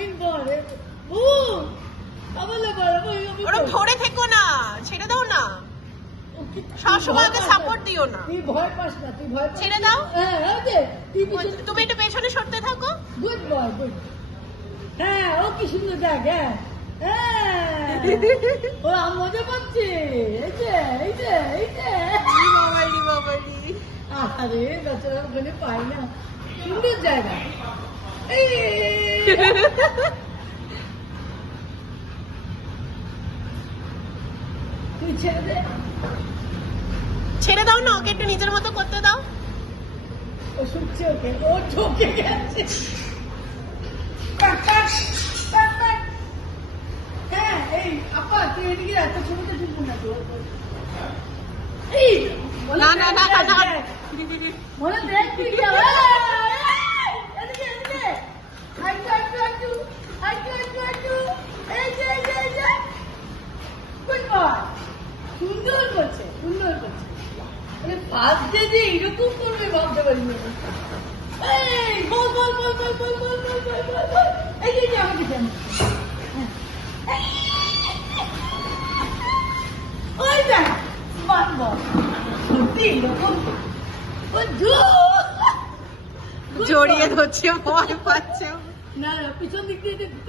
অনেক বড় ও ওরা ধরে থেকো না, ছেড়ে দাও না, সবসময় ওকে সাপোর্ট দিও না। তুই ভয় পাস না, তুই ভয় ছেড়ে দাও। হ্যাঁ তুমি একটু পেছনে সরতে থাকো। Good boy good. হ্যাঁ ও কি সুন্দর দেখ। হ্যাঁ ও মজা পাচ্ছে। এই যে এই যে এই যে বাবারি বাবারি। আরে বাচ্চারা ওখানে পাই না, সুন্দর জায়গা। এই তুই ছেড়ে দে। ছেড়ে দাও না, ওকে একটু নিজের মতো করতে দাও। ও শুকছে, ওকে ও ঠকে গেছে। হ্যাঁ এই আপা তুই এদিকে এত ছবিটা তুলবো না তো। এই না না না না, মনে দেখ তুই কি হবে। এদিকে এদিকে আইটু আইটু আইটু আইটু আইটু আইটু এই যে এই যে এই যে গুড বয়। সুন্দর করছে সুন্দর করছে। মানে ফার্স্ট ডে যে এরকম করবে ভাবতে পারিনি। এই বল বল বল বল বল বল বল বল বল বল। এই যে আমাকে দেন। ওই দেখ বল বল। সত্যি এরকম ও জড়িয়ে ধরছে, ভয় পাচ্ছে। না পিছন দিক দিয়ে দিত।